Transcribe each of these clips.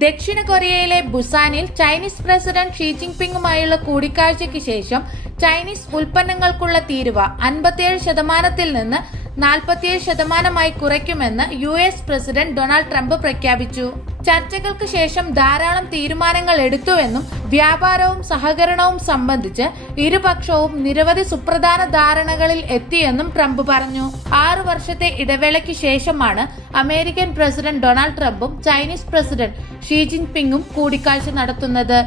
ദക്ഷിണ കൊറിയയിലെ ബുസാനിൽ ചൈനീസ് പ്രസിഡന്റ് ഷീ ജിൻപിങ്ങുമായുള്ള കൂടിക്കാഴ്ചയ്ക്ക് ശേഷം ചൈനീസ് ഉൽപ്പന്നങ്ങൾക്കുള്ള തീരുവ അൻപത്തിയേഴ് ശതമാനത്തിൽ നിന്ന് നാൽപ്പത്തിയേഴ് ശതമാനമായി കുറയ്ക്കുമെന്ന് U S president Donald Trump പ്രഖ്യാപിച്ചു. ചർച്ചകൾക്ക് ശേഷം ധാരാളം തീരുമാനങ്ങൾ എടുത്തുവെന്നും വ്യാപാരവും സഹകരണവും സംബന്ധിച്ച് ഇരുപക്ഷവും നിരവധി സുപ്രധാന ധാരണകളിൽ എത്തിയെന്നും ട്രംപ് പറഞ്ഞു. ആറു വർഷത്തെ ഇടവേളയ്ക്ക് ശേഷമാണ് അമേരിക്കൻ പ്രസിഡന്റ് ഡൊണാൾഡ് ട്രംപും ചൈനീസ് പ്രസിഡന്റ് ഷീ ജിൻപിങ്ങും കൂടിക്കാഴ്ച നടത്തുന്നത്.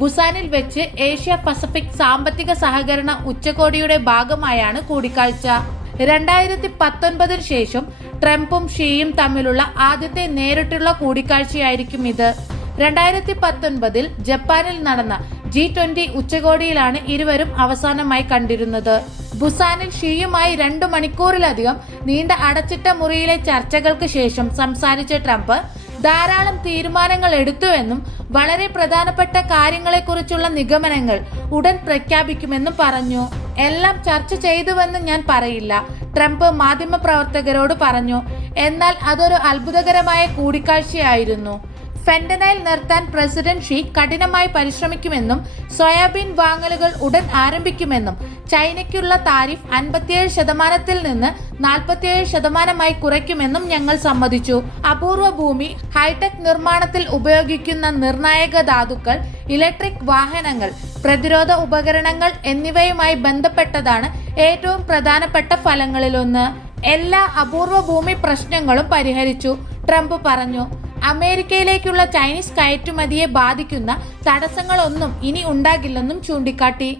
ബുസാനിൽ വെച്ച് ഏഷ്യ പസഫിക് സാമ്പത്തിക സഹകരണ ഉച്ചകോടിയുടെ ഭാഗമായാണ് കൂടിക്കാഴ്ച. രണ്ടായിരത്തി പത്തൊൻപതിന് ശേഷം ട്രംപും ഷീയും തമ്മിലുള്ള ആദ്യത്തെ നേരിട്ടുള്ള കൂടിക്കാഴ്ചയായിരിക്കും ഇത്. രണ്ടായിരത്തി പത്തൊൻപതിൽ ജപ്പാനിൽ നടന്ന ജി ട്വന്റി ഉച്ചകോടിയിലാണ് ഇരുവരും അവസാനമായി കണ്ടിരുന്നത്. ബുസാനിൽ ഷീയുമായി രണ്ടു മണിക്കൂറിലധികം നീണ്ട അടച്ചിട്ട മുറിയിലെ ചർച്ചകൾക്ക് ശേഷം സംസാരിച്ച ട്രംപ് ധാരാളം തീരുമാനങ്ങൾ എടുത്തുവെന്നും വളരെ പ്രധാനപ്പെട്ട കാര്യങ്ങളെക്കുറിച്ചുള്ള നിഗമനങ്ങൾ ഉടൻ പ്രഖ്യാപിക്കുമെന്നും പറഞ്ഞു. എല്ലാം ചർച്ച ചെയ്തുവെന്ന് ഞാൻ പറയില്ല. ട്രംപ് മാധ്യമപ്രവർത്തകരോട് പറഞ്ഞു എന്നാൽ അതൊരു അത്ഭുതകരമായ കൂടിക്കാഴ്ചയായിരുന്നു. ഫെന്റനൈൽ നിർത്താൻ പ്രസിഡന്റ് ഷീ കഠിനമായി പരിശ്രമിക്കുമെന്നും സോയാബീൻ വാങ്ങലുകൾ ഉടൻ ആരംഭിക്കുമെന്നും ചൈനയ്ക്കുള്ള താരിഫ് അൻപത്തിയേഴ് ശതമാനത്തിൽ നിന്ന് നാൽപ്പത്തിയേഴ് ശതമാനമായി കുറയ്ക്കുമെന്നും ഞങ്ങൾ സമ്മതിച്ചു. അപൂർവ ഭൂമി ഹൈടെക് നിർമ്മാണത്തിൽ ഉപയോഗിക്കുന്ന നിർണായക ധാതുക്കൾ ഇലക്ട്രിക് വാഹനങ്ങൾ പ്രതിരോധ ഉപകരണങ്ങൾ എന്നിവയുമായി ബന്ധപ്പെട്ടതാണ് ഏറ്റവും പ്രധാനപ്പെട്ട ഫലങ്ങളിലൊന്ന്. എല്ലാ അപൂർവ ഭൂമി പ്രശ്നങ്ങളും പരിഹരിച്ചു. ട്രംപ് പറഞ്ഞു അമേരിക്കയിലേക്കുള്ള ചൈനീസ് കയറ്റുമതിയെ ബാധിക്കുന്ന തടസ്സങ്ങളൊന്നും ഇനി ഉണ്ടാകില്ലെന്നും ചൂണ്ടിക്കാട്ടി.